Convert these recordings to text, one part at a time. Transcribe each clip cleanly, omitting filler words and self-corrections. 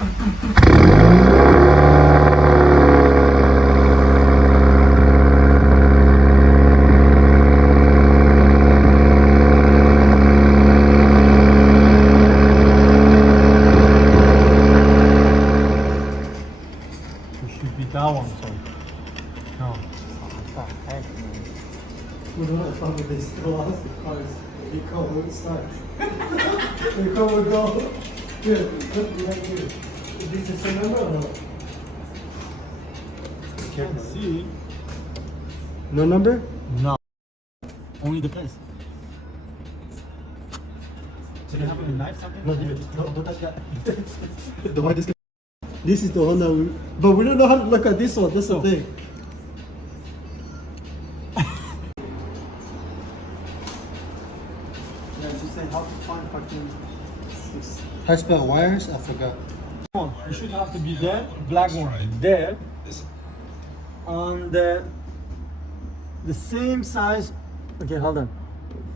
Should be that one, so no. You know what fun with this glass because you can't start. You can't go. Here, look behind you. Is this the same number or no? Can't see. No number? No. Only the place. So you have a knife something? No, don't touch that. The one is. This is the one that we. But we don't know how to look at this one. That's the thing. Yeah, she said how to find fucking. How to spell wires? I forgot. It should have to be there. Black one there. On the same size. Okay, hold on.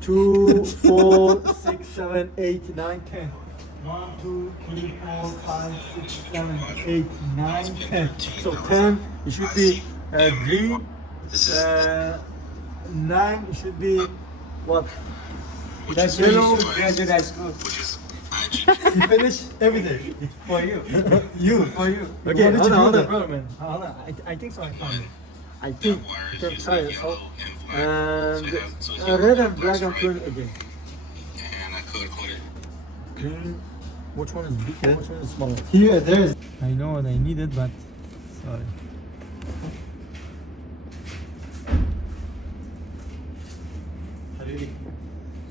2, 4, 6, 7, 8, 9, 10. 1, 2, 3, 4, 5, 6, 7, 8, 9, 10. So 10, it should be green. 9, it should be what? That's Yellow. graduate high school. You finish everything. For you. For you. Okay, What did hold you on, do hold on, man. Hold on. I think so. I found it. I think you can try it. So, and red and black and green again. Green. Which one is big? Yeah. Which one is smaller? Here, there's. I know what I needed, but sorry.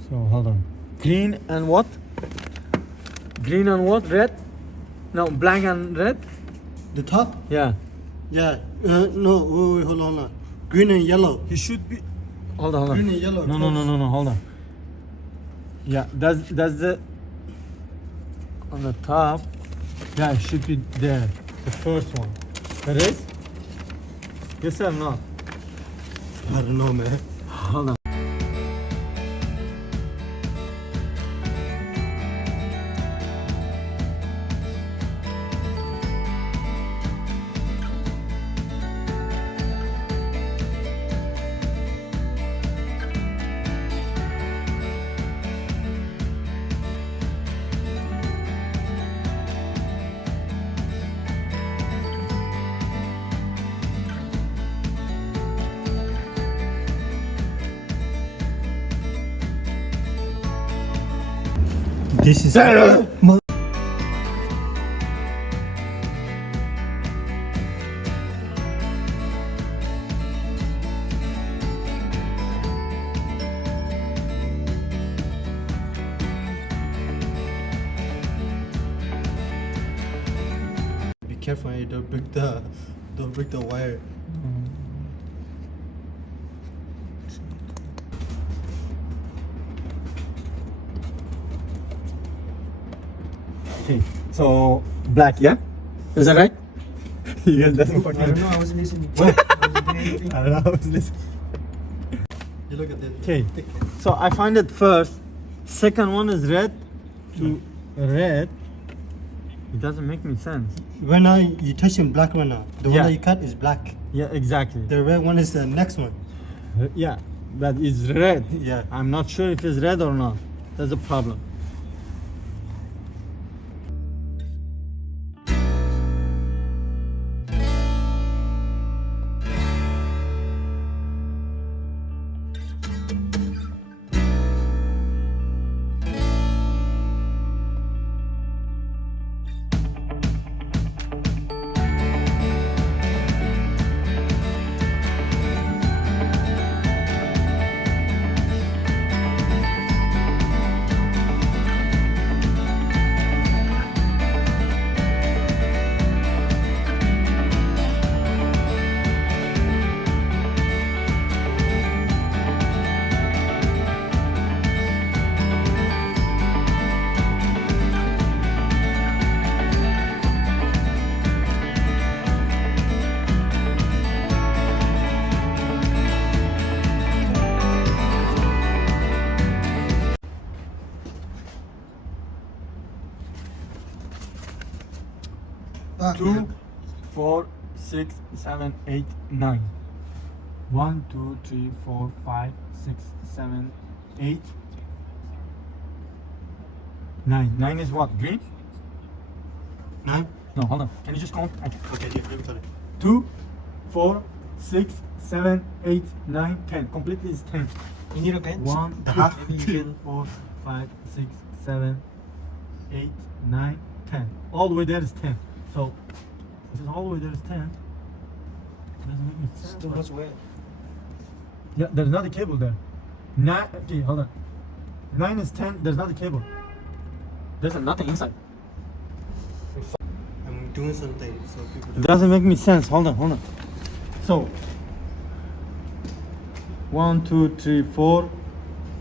So hold on. Green and what? Green and what? Red? No, black and red. The top? Yeah. Yeah. No, wait, hold on. Green and yellow. He should be. Hold on, hold Green on. and yellow. No. Hold on. Yeah, that's the on the top. Yeah, it should be there. The first one. That is. Yes or no? I don't know, man. Hold on. This is. Be careful, you don't break the wire. Okay, so black, yeah? Is that right? Yes, that's I don't know, I wasn't listening. I don't know, I was listening. You look at that. Okay, so I find it first. Second one is red to red. It doesn't make me sense. Right now, you're touching black right now. The Yeah. one that you cut is black. Yeah, exactly. The red one is the next one. Yeah, but it's red. Yeah. I'm not sure if it's red or not. That's a problem. 2, 4, 6, 7, 8, 9. 1, 2, 3, 4, 5, 6, 7, 8, 9. 9 is what? Green? 9? No, hold on. Can you just count? Okay, yeah, let me tell you. 2, 4, 6, 7, 8, 9, 10. Completely is 10. You need a pen? 1, 2, Maybe you 3, can. 4, 5, 6, 7, 8, 9, 10. All the way there is 10. So, if it's all the way there is 10, it doesn't make any sense. Too much weight. Yeah, there's not a cable there. 9, okay, hold on. 9 is 10, there's not a cable. There's nothing inside. I'm doing something so people It don't. doesn't make me sense. Hold on. So, 1, 2, 3, 4,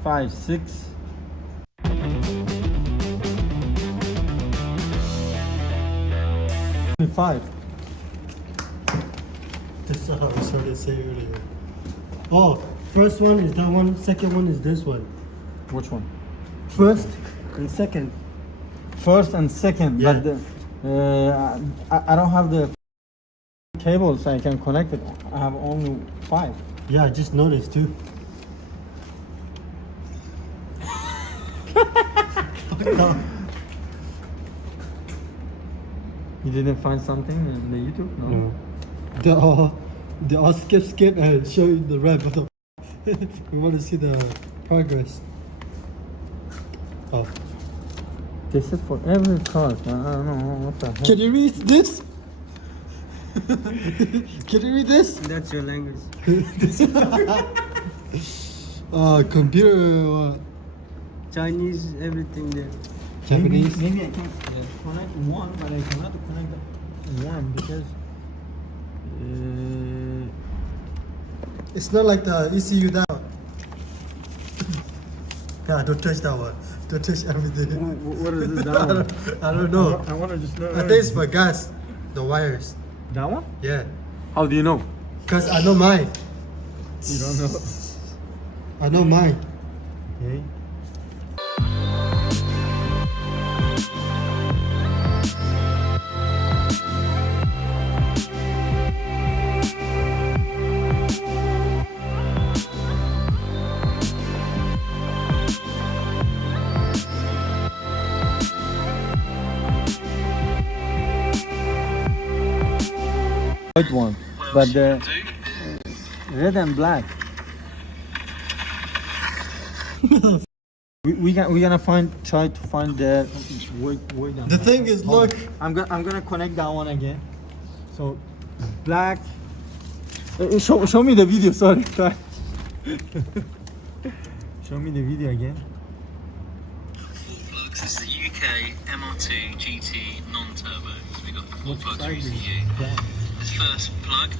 5, 6. Five. This is how I started to say earlier. Oh, first one is that one, second one is this one. Which one? First and second. First and second, Yeah. but I don't have the cable so I can connect it. I have only 5. Yeah, I just noticed too. No. You didn't find something in the YouTube? No. They all skip and show you the red button. We want to see the progress. Oh. They said for every car. I don't know what the heck. Can you read this? Can you read this? That's your language. Computer. Chinese, everything there. Japanese. Maybe I can connect one, but I cannot connect one because. It's not like the ECU that one. Yeah, don't touch that one. Don't touch everything. What is this? That one? I don't know. I want to just know. I think it's for gas. The wires. That one? Yeah. How do you know? Cause I know mine. You don't know. I know mine. Okay. White one, but the red and black. we gonna try to find the way down. The thing is, Hold look. on. I'm gonna connect that one again. So black. Show me the video. Sorry. Show me the video again. This is the UK MR2 GT non-turbo. So we got the four What plugs size for is you. that? This first plug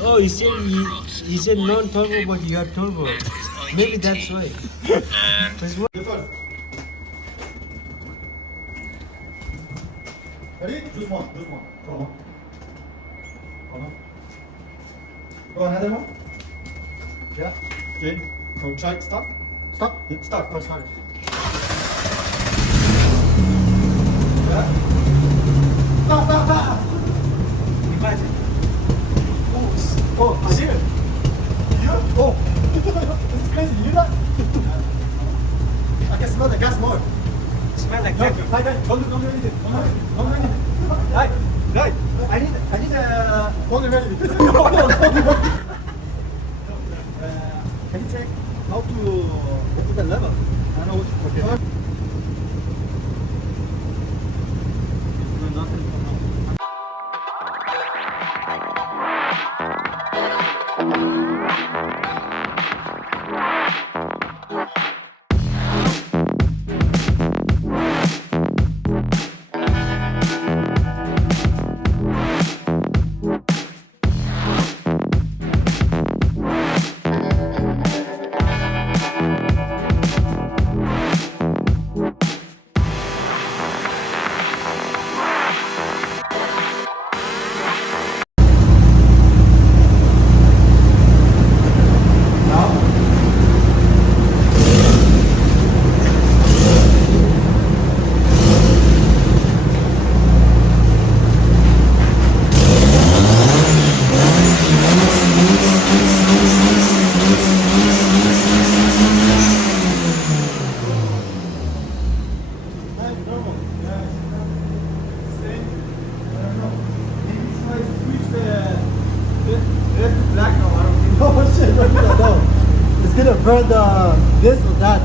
Oh, he said non-turbo, but you have turbo. Maybe that's why. That's what- Ready? Just one. Come on. Go another one. Yeah. Okay. So try stop. Stop. Yeah, start. Oh, start. Yeah. Stop. Imagine. Oh, I see it. You? Oh. This is crazy. You not? I can smell the gas more. Smell like No, vacuum. don't do anything. Don't do anything. Right. I need only ready. Can you check how to put the level? I know what. Okay. It's doing nothing for now. it's normal. Yeah, same. I don't know. Maybe if I switch the red to black now, I don't think. Oh shit, no. It's gonna burn this or that.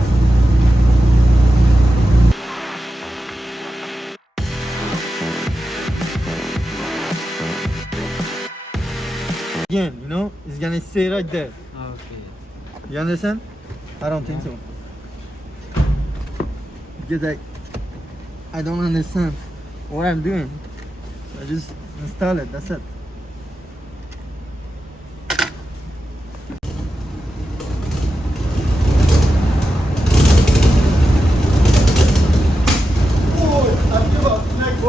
Again, you know, it's gonna stay right there. Okay. You understand? I don't think so. Because I don't understand what I'm doing. I just install it, that's it. Oh, I feel a neck